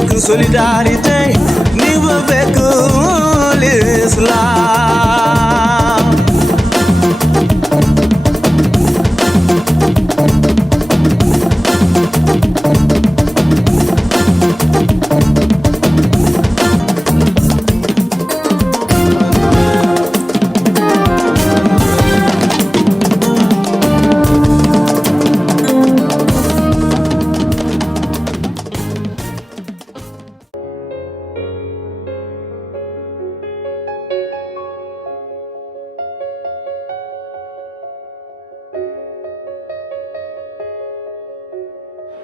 avec solidarité, ni avec l'islam.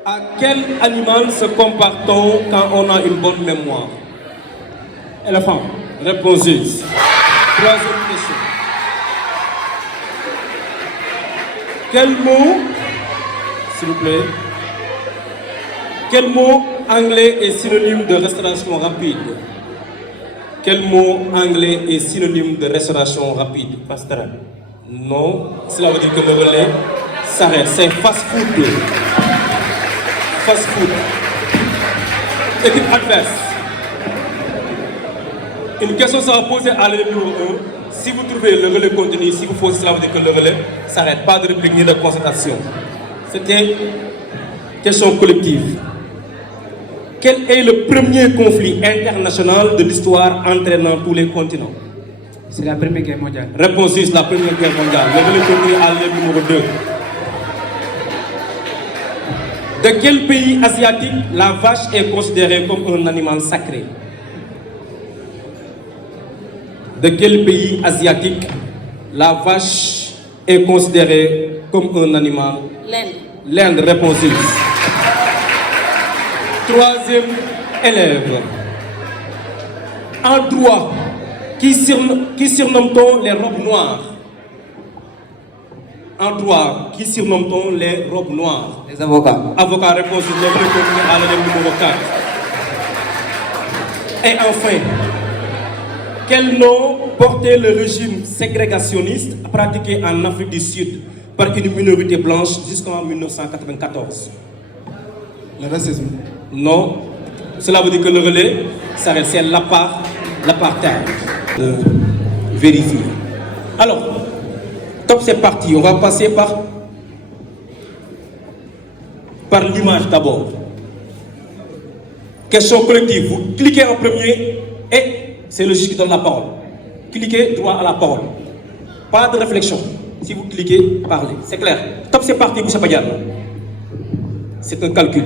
À quel animal se compare-t-on quand on a une bonne mémoire? Éléphant. Réponse juste. Troisième question. Quel mot, s'il vous plaît, quel mot anglais est synonyme de restauration rapide? Quel mot anglais est synonyme de restauration rapide? Pasteur. Non, cela veut dire que le relais s'arrête. C'est fast-food. Fast-food. Équipe adverse. Une question sera posée à l'élève numéro 1. Si vous trouvez le relais continue, si vous faussez, cela veut dire que le relais s'arrête. Pas de réplique ni de concertation. C'était question collective. Quel est le premier conflit international de l'histoire entraînant tous les continents? C'est la Première Guerre mondiale. Réponse juste, la Première Guerre mondiale. Le relais continue à l'élève numéro 2. De quel pays asiatique la vache est considérée comme un animal sacré? De quel pays asiatique la vache est considérée comme un animal? L'Inde. L'Inde, réponse juste. Troisième élève. En droit, qui surnomme-t-on les robes noires? En droit, qui surnomme-t-on les robes noires? Les avocats. Avocat, réponse juste. Le continue à l'élève numéro 4. Et enfin, quel nom portait le régime ségrégationniste pratiqué en Afrique du Sud par une minorité blanche jusqu'en 1994? Le racisme. Non. Cela veut dire que le relais, ça c'est l'apartheid. Vérifier. Alors, top, c'est parti. On va passer par l'image d'abord. Question collective. Vous cliquez en premier et c'est le juge qui donne la parole. Cliquez droit à la parole. Pas de réflexion. Si vous cliquez, parlez. C'est clair. Top, c'est parti, Boussa Badiane. C'est un calcul.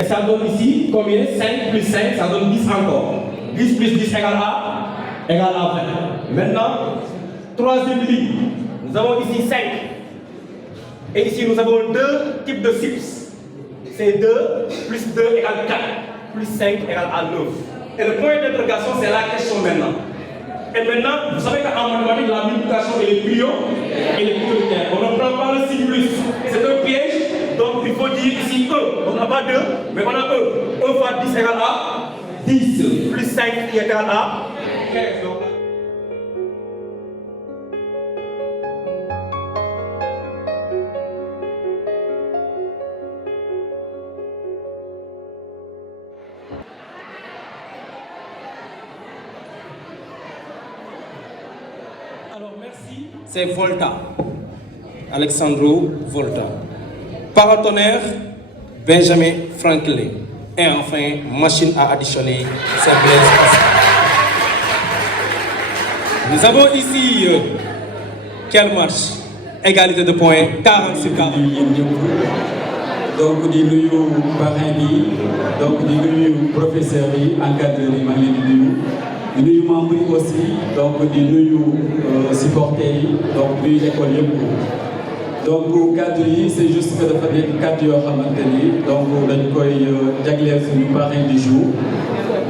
Et ça donne ici combien? 5 plus 5, ça donne 10 encore. 10 plus 10 égale à 20. Maintenant, troisième ligne. Nous avons ici 5. Et ici, nous avons deux types de chiffres. C'est 2 plus 2 égale 4, plus 5 égale à 9. Et le point d'interrogation, c'est la question maintenant. Et maintenant, vous savez qu'en mathématiques, la multiplication elle est prioritaire. On ne prend pas le signe plus. C'est un piège, donc il faut dire ici 1. On n'a pas 2, mais on a 1. 1 fois 10 égale à 10, plus 5 égale à 15. Donc, c'est Volta, Alexandro Volta. Paratonnerre, Benjamin Franklin. Et enfin, machine à additionner, c'est Blaise Pascal. Nous avons ici, quel match? Égalité de points, 40 sur 40. Donc, di nuyu parrain bi, donc di nuyu professeur yi, encadreur yi, maa ngi leen di nuyu. Di nuyu membres yi aussi, donc di nuyu supporters yi, donc nuyu école yëpp. Donc cadre yi, c'est juste que dafa nekk cadre yoo xamante ni donc dañ koy jagleel suñu parrain du jour.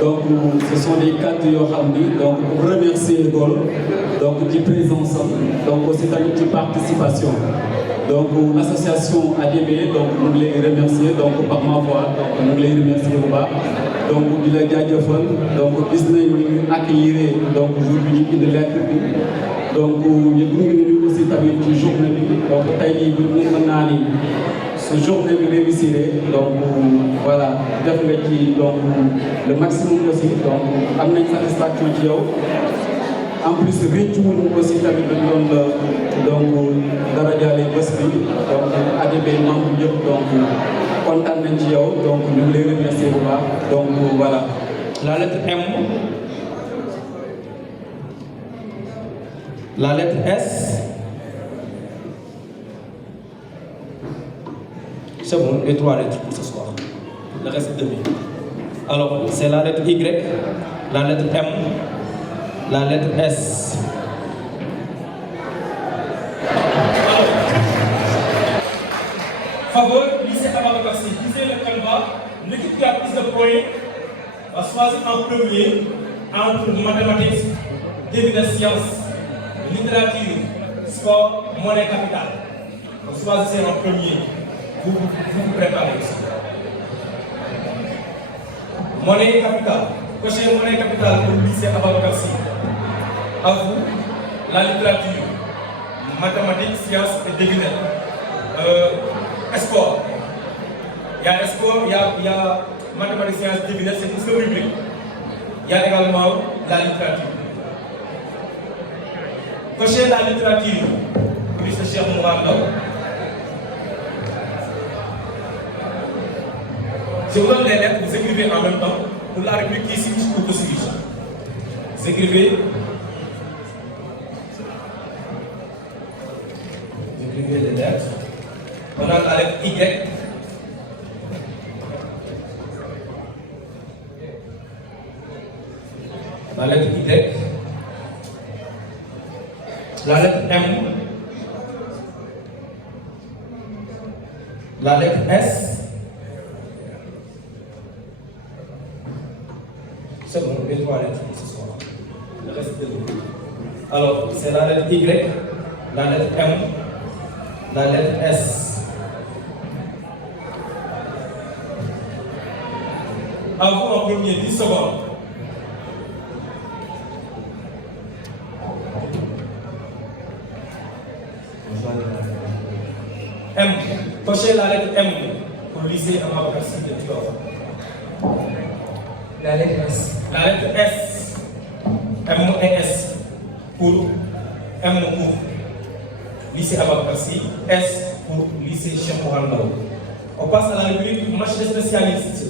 Donc ce sont des cadres yoo xam ni donc pour remercier l'école, donc ci présence am, donc aussi tamit ci participation. Donc l'association ADB, donc nous les remercier donc par ma voix, donc nous les remercier bu baax. Donc di la jaajëfal donc gis nañ ni ñu accueillir donc jour bi ñu indi lettre bi. Donc ñu ngi aussi tamit ci journée bi donc tey jii bu ñu mën naa ni ce journée bi réussir donc voilà def nga ci donc le maximum aussi donc am nañ satisfaction ci yow en plus réccu wuñu aussi tamit dañ doon la donc dara jaale bés bi donc ADB membre yëpp donc kontaan nañ ci yow donc ñu ngi lay remercier bu baax donc voilà. La lettre M. La lettre S. C'est bon, les 3 lettres pour ce soir. Le reste demain. Alors, c'est la lettre Y, la lettre M, la lettre S. Faveur, lycée Ababacar Sy, lisez le canevas, l'équipe qui a plus de points va choisir en premier entre mathématiques, début de sciences, littérature, sport, monnaie capitale. Vous choisissez en premier. Vous vous préparez aussi. Monnaie capitale. Cochez monnaie capitale pour le lycée Ababacar Sy. À vous, la littérature, mathématiques, sciences et devinettes. Sport. Il y a sport, il y a mathématiques, sciences, devinettes, c'est une seule rubrique. Il y a également la littérature. Cochez la littérature pour le lycée Cheikh Mourad. Je vous donne les lettres, vous écrivez en même temps pour la réplique qui suis-je ou que suis-je. Vous écrivez. Vous écrivez les lettres. On a la lettre Y. La lettre Y. La lettre M. La lettre S. C'est bon, les 3 lettres ce soir. Le reste de l'eau. Alors, c'est la lettre Y, la lettre M, la lettre S. À vous en premier, 10 secondes. M. Cochez la lettre M pour le lycée Ababacar Sy de Djilor. La lettre S. La lettre S. M et S. Pour M pour lycée Ababacar Sy. S pour lycée Cheikh Mourad Ndao. On passe à la rubrique match de spécialiste.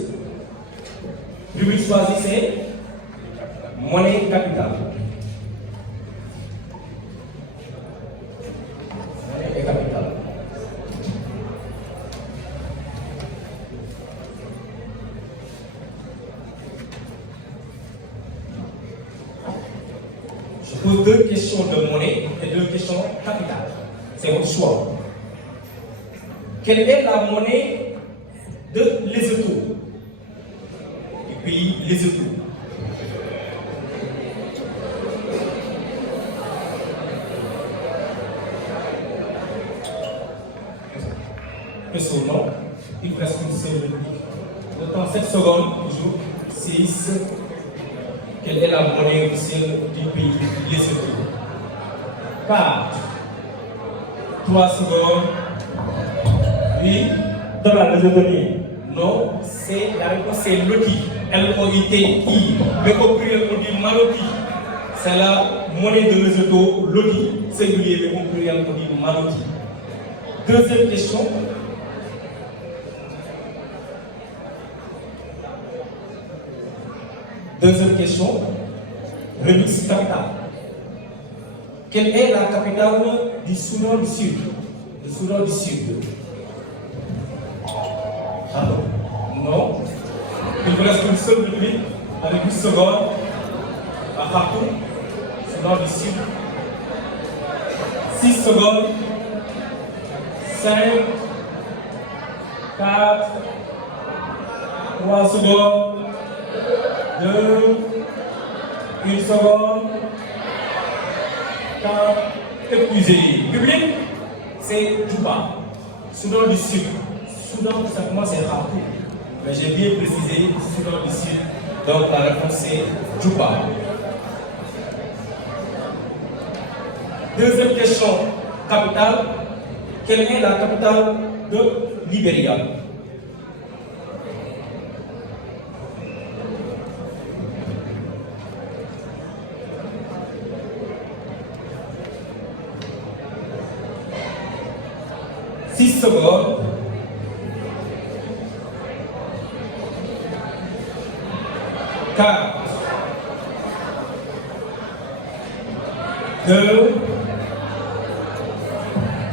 Rubrique choisie, c'est monnaie capitale. Monnaie et capitale. Je pose 2 questions de monnaie et 2 questions capitales. C'est votre choix. Quelle est la monnaie de Lesotho? Du pays Lesotho. Que son nom, il vous reste une seule réplique. Le temps 7 secondes, toujours 6. Quelle est la monnaie officielle du pays Lesotho? 4, 3 secondes. Oui, dans la Lésothonie. Non, c'est la réponse, c'est Loti. L-O-I-T-I. Mais au pluriel, on dit Maloti. C'est la monnaie de Lesotho, Loti. Singulier, mais au pluriel, on dit Maloti. Deuxième question. Deuxième question. Remix capitale. Quelle est la capitale du Soudan du Sud? Le Soudan du Sud. Alors, non. Il vous reste une seule minute avec 10 secondes. À Khartoum, Soudan du Sud. 6 secondes. 5, 4, 3 secondes. 2, 1 seconde. 4, épuisé. Public, c'est Djouba. Soudan du Sud. Soudan, tout simplement, c'est Khartoum. Mais j'ai bien précisé Soudan du Sud. Donc la réponse c'est Djouba. Deuxième question, capitale. Quelle est la capitale de Libéria. Secondes. 4, 2,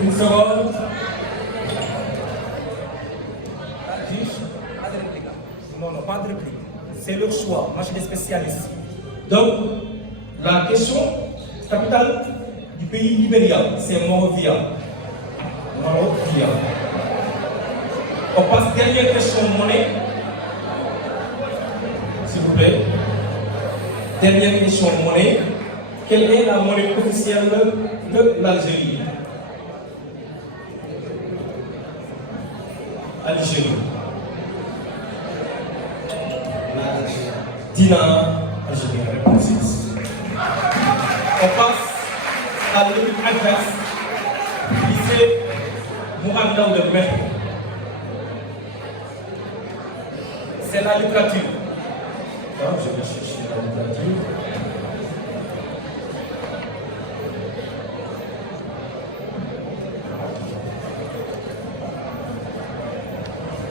1 seconde. Non, pas de réplique. C'est leur choix. Moi, je suis des spécialistes. Donc, la question capitale du pays Libéria, c'est Monrovia. Monrovia. On passe dernière question monnaie. S'il vous plaît. Dernière question monnaie. Quelle est la monnaie officielle de l'Algérie? Algérie. Dinar algérien. Réponse 6. On passe à l'équipe adverse. Lycée Mourandam de Mer. C'est la littérature. Donc, je vais chercher la littérature.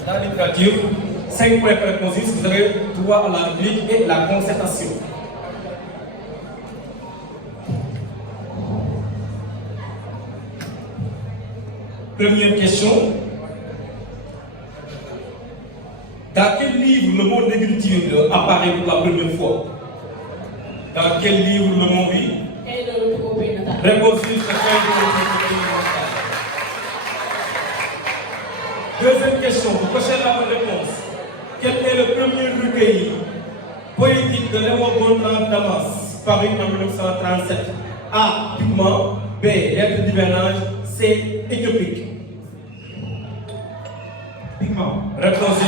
La littérature, 5 points prépositifs, vous avez droit à la réplique et la concertation. Première question. Dans quel livre le mot négritude apparaît pour la première fois? Dans quel livre le mot oui? Réponse deuxième question, vous cochez la bonne réponse. Quel est le premier recueil poétique de Léon Gontran Damas, paru en 1937? A. Pigment. B. Lettre d'hivernage. C. Éthiopique. Pigment. Réponse C.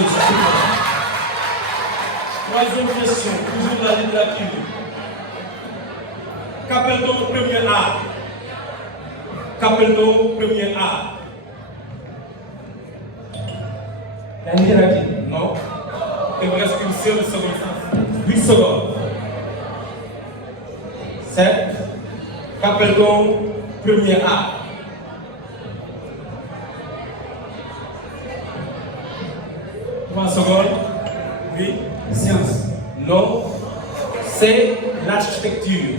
Troisième question, toujours la littérature. Qu'appelle-t-on le premier art? Qu'appelle-t-on le premier art? La littérature. Non. Il me reste qu'une seule seconde. 8 secondes. 7. Qu'appelle-t-on premier art? Secondes. Oui. Science. Non. C'est l'architecture.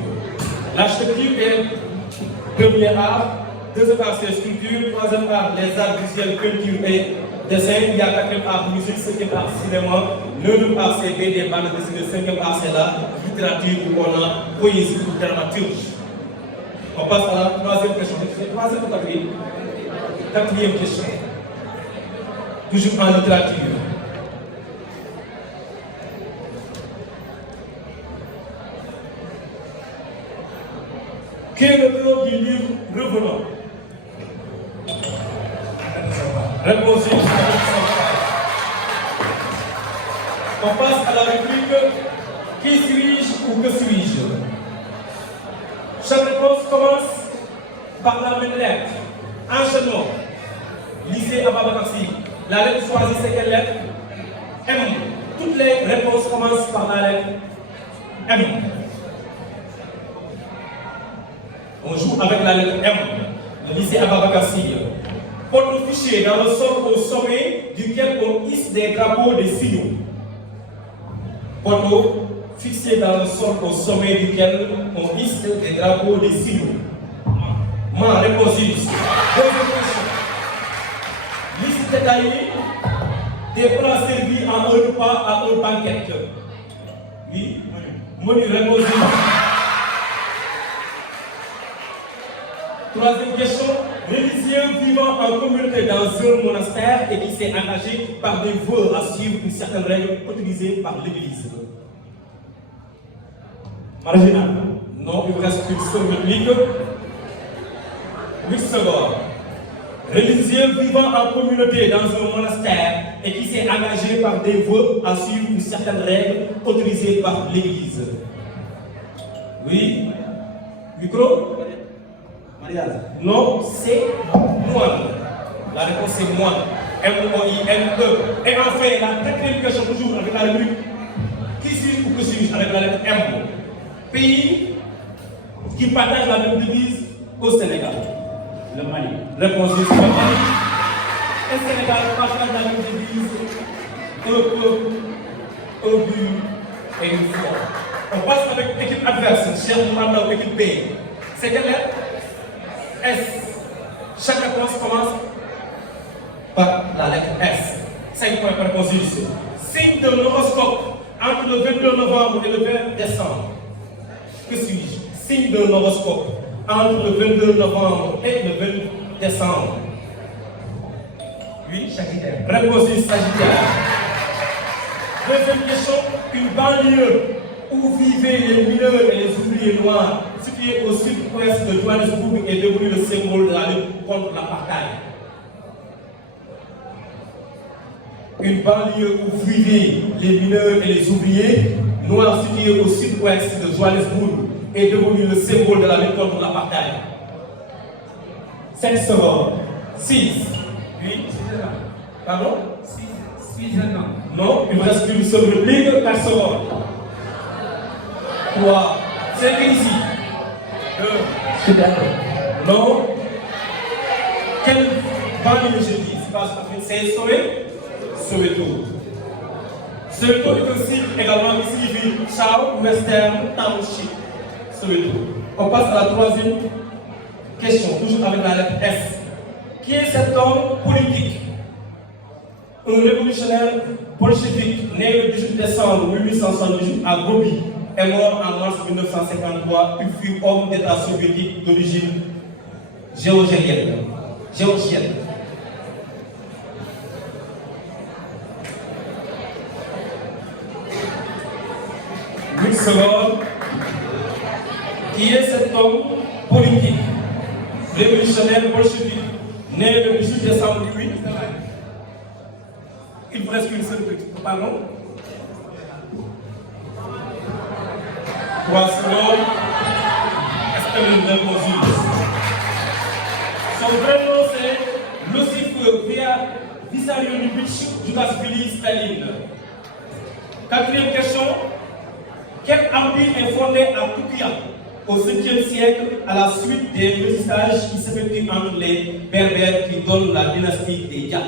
L'architecture est premier art. Deuxième art, c'est sculpture. Troisième art, les arts visuels, peinture et dessin. Il y a quatrième art, musique. Cinquième art, cinéma. Neuvième art, c'est BD, bande dessinée. Cinquième art, c'est la littérature où on a poésie ou dramaturge. On passe à la troisième question. Troisième ou quatrième? Quatrième question. Toujours en littérature. Quel est le nom du livre Revenant? Réponse C. On passe à la rubrique qui suis-je ou que suis-je? Chaque réponse commence par la même lettre. Enchaînement. Lycée Ababacar Sy. La lettre choisie, c'est quelle lettre? M. Toutes les réponses commencent par la lettre M. On joue avec la lettre M. Le lycée Ababacar Sy. Porte fichier dans le sol au sommet duquel on hisse des drapeaux des signaux. Poteau fixé dans le sol au sommet duquel on hisse des drapeaux des signaux. Ma réponse. Deuxième question. Liste détaillée des plats servis en un repas à un banquet. Oui. Menu. Réponse. Troisième question. Religieux vivant en communauté dans un monastère et qui s'est engagé par des vœux à suivre une certaine règle autorisée par l'Église. Marginal. Non, il vous reste une seule réplique. 8 secondes. Religieux vivant en communauté dans un monastère et qui s'est engagé par des vœux à suivre une certaine règle autorisée par l'Église. Oui. Micro. Non, c'est moine. La réponse est moine. M-O-I-N-E. Et enfin, la quatrième question, toujours avec la rubrique qui suis ou que suis-je avec la lettre M. Pays qui partage la même devise au Sénégal. Le Mali. Réponse juste, le Mali. Et le Sénégal partage la même devise. Un peuple, un but et une foi. On passe avec l'équipe adverse, cher Moumanda, équipe B. C'est quelle lettre? S. Chaque réponse commence par la lettre S. 5 points par réponse juste. Signe de l'horoscope entre le 22 novembre et le 20 décembre. Que suis-je? Signe de l'horoscope entre le 22 novembre et le 20 décembre. Oui, Sagittaire. Réponse Sagittaire. Deuxième question, une banlieue où vivaient les mineurs et les ouvriers noirs, située au sud-ouest de Johannesburg, est devenue le symbole de la lutte contre l'apartheid. Une banlieue où vivaient les mineurs et les ouvriers noirs, située au sud-ouest de Johannesburg, est devenue le symbole de la lutte contre l'apartheid. 5 secondes. 6. 8. Pardon? 6 ans. Non, il me reste une seule réplique. 4 secondes. 3. C'est ici. 2. Non. Quelle banlieue je dis? C'est Soweto. Soweto est aussi également ici ville South Western Township. Soweto. On passe à la troisième question, toujours avec la lettre S. Qui est cet homme politique? Un révolutionnaire bolchevique né le 18 décembre 1878 à Gobi est mort en mars 1953. Il fut homme d'État soviétique d'origine géorgienne. 8 secondes. Qui est cet homme politique, révolutionnaire bolchevique, né le 18 décembre 18? Il vous reste une seule petite. Pardon? 3 secondes. Est-ce que vous avez répondu? Son vrai nom c'est Losif Vissarionovitch Djougashvili Staline. Quatrième question. Quel empire est fondé à Tukuya au 7e siècle à la suite des métissages qui s'effectuent entre les Berbères qui donnent la dynastie des Dia?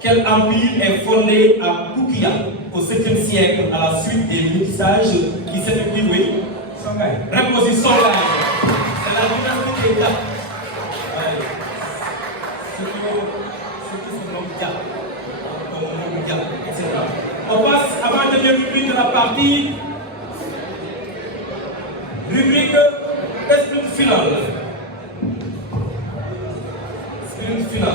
Quel empire est fondé à Tukuya au 7e siècle à la suite des métissages qui s'effectuent, oui? Songhai. Réponse Songhai. C'est la dynastie des Dia. Ceux qui se nomment Dia. Comme Dia, etc. On passe avant la dernière rubrique de la partie. Rubrique sprint final. Sprint final.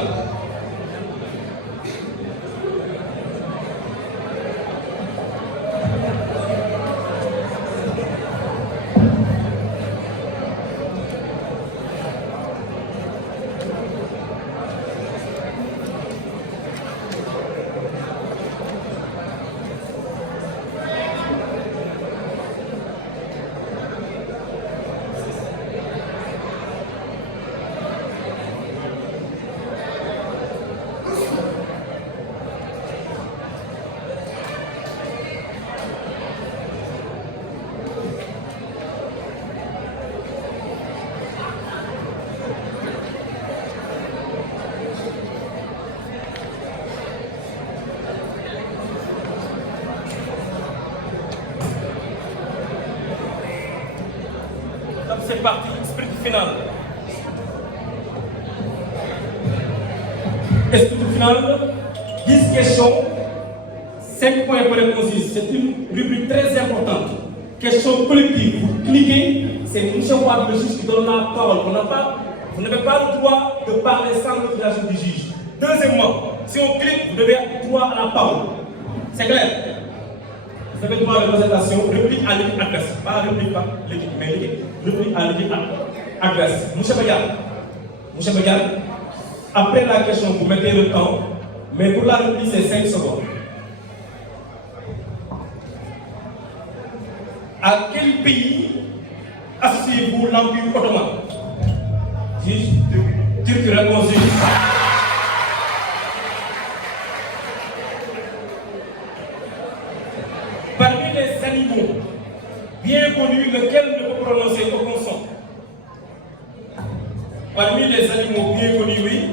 C'est parti, sprint final. Sprint final, 10 questions, 5 points pour réponse. C'est une rubrique très importante. Question collective. Vous cliquez, c'est M. Wade, le juge, qui donne la parole. Vous n'avez pas le droit de parler sans l'autorisation du juge. Deuxièmement, si on clique, vous avez droit à la parole. C'est clair? Vous avez droit à la présentation, réplique à l'équipe adverse. Pas réplique à l'équipe, mais réplique à l'équipe adverse. Monsieur Began, après la question, vous mettez le temps, mais pour la réplique, c'est 5 secondes. À quel pays associez-vous l'Empire ottoman? Turquie, réponse juste. Parmi les animaux bien connus, oui.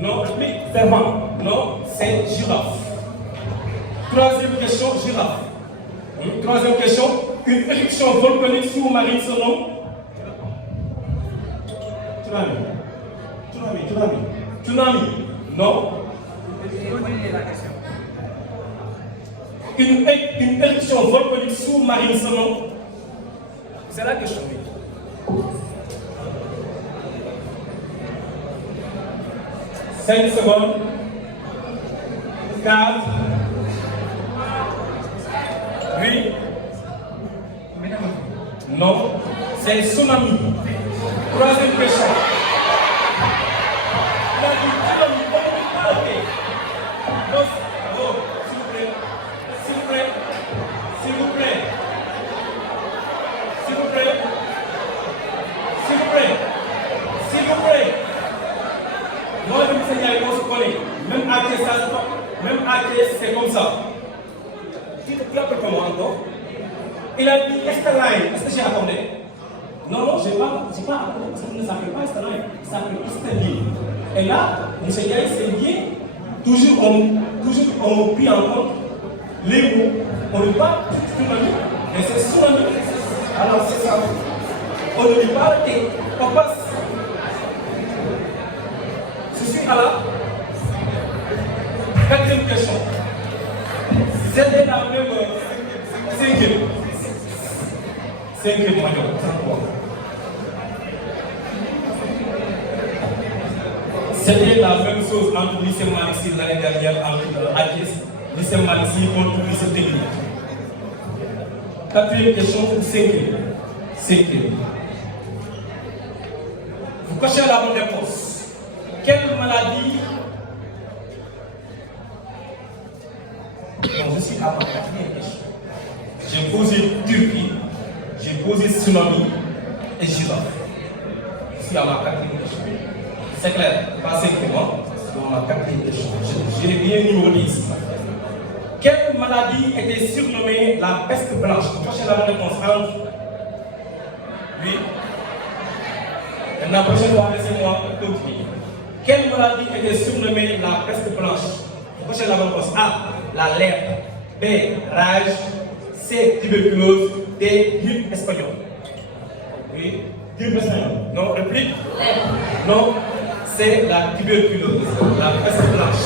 Non, réplique. Serpent. Non, c'est girafe. Troisième question, girafe. Troisième question, une éruption volcanique sous-marine se nomme. Tsunami. Non. Une éruption volcanique sous-marine se nomme. C'est la question. 5 secondes. 4. 8. Non, c'est tsunami. Troisième question. Moi, je me signale qu'on se connaît. Même à c'est comme ça. Tu t'appelles comment encore? Il a dit Esteline. Est-ce que j'ai accordé? Non, j'ai pas accordé. Ça ne s'appelle pas Esteline. Ça s'appelle Esteline. Et là, M. Gaï, c'est lié. Toujours on prie en compte les mots. On ne dit pas tsunami, mais c'est tsunami. Alors c'est ça. On ne dit pas et on passe. Je suis à la quatrième question. C'était la même cinquième moyen. C'était la même chose entre lycée Malixi l'année dernière entre Akis, lycée Malixi contre lycée technique. Quatrième question, cinquième. Vous cochez la bonne réponse. Quelle maladie? Non, je suis à ma quatrième question. J'ai posé Turquie, j'ai posé tsunami et girafe. Je suis à ma quatrième question. C'est clair, pas simplement, c'est ma quatrième question. J'ai bien numéroté ici. Quelle maladie était surnommée la peste blanche? Vous cochez la bonne réponse entre. Oui. La prochaine fois, laissez-moi continuer. Quelle maladie était surnommée la peste blanche? Prochaine la réponse. A. La lèpre. B. Rage. C. Tuberculose. D. Grippe espagnole. Oui. Grippe espagnole. Non. Réplique. Non. C'est la tuberculose. La peste blanche.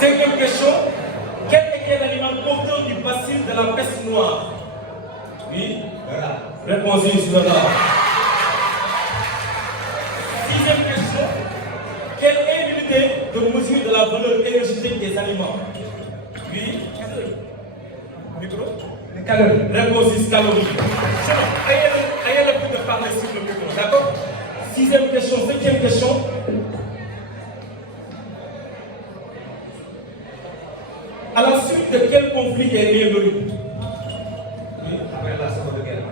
Cinquième question. Quel était l'animal porteur du bacille de la peste noire? Oui. Voilà. Réponse ici, voilà. Sixième question. Quelle est l'unité de mesure de la valeur énergétique des aliments? Oui. Micro. Calories. Réponse ici, calories. Ayez le coup de parler sur le micro, d'accord? Sixième question, cinquième question. À la suite de quel conflit est né l'ONU? Oui, après la Seconde Guerre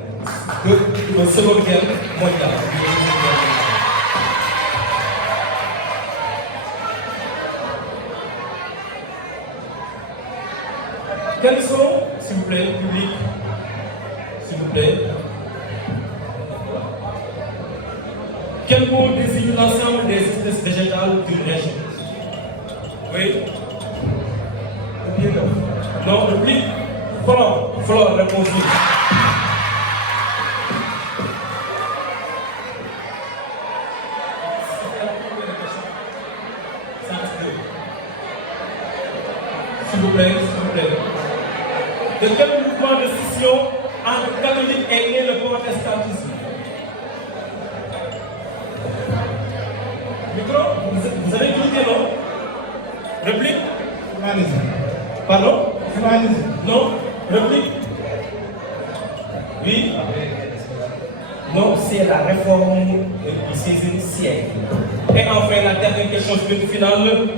mondiale. La Seconde Guerre mondiale. Quels sont, s'il vous plaît, public, s'il vous plaît, quel mot désigne l'ensemble des espèces végétales d'une région? Oui. Non, réplique. Flore, réponse. S'il vous plaît. De quel mouvement de scission entre catholique est né le protestantisme? Micro, vous avez cliqué, non? Réplique. Pardon? Non. Réplique. Oui. Non, c'est la réforme du XVIe siècle. Et enfin, la dernière question finale.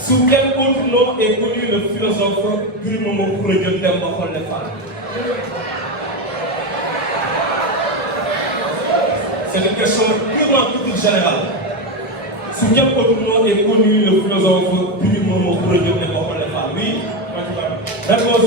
Sous quel autre nom est connu le philosophe Gurumomo Kurojo Demba Kholle Fall? C'est une question purement culture générale. Sous quel autre nom est connu le philosophe Gurumomo Kurojo Demba Kholle Fall? Oui. Réponse.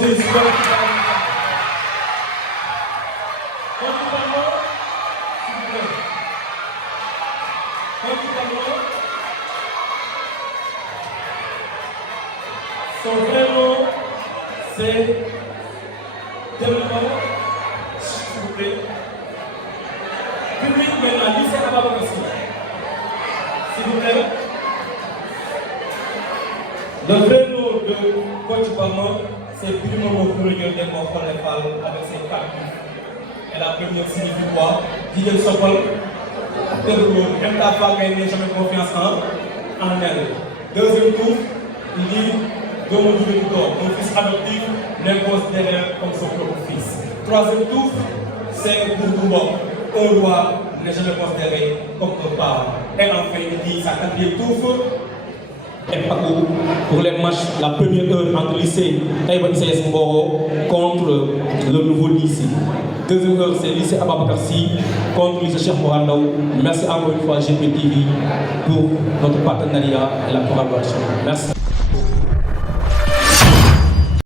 lycée développement, s'il vous plaît. Public maintenant, lycée Ababacar Sy. S'il vous plaît. Le vrai nom de coach Bama, c'est Primo Mokourigue de Mokhonefal avec ses 4 buts. Et la première signifie quoi? Didier Sopol, Pedro, Mtafa n'a jamais confiance en elle. Deuxième tour, il dit Domo Djoudou, mon fils adoptif, n'est considéré comme son propre fils. Troisième tour, c'est pour Doumbok, un roi n'est jamais considéré comme un parent. Et enfin, il dit sa quatrième tour. Et pour les matchs, la première heure entre lycée Taïba ICS Mboro contre le nouveau lycée. Deuxième heure, c'est lycée Ababacar Sy contre lycée Cheikh Morandaou. Merci encore une fois GP TV pour notre partenariat et la collaboration. Merci.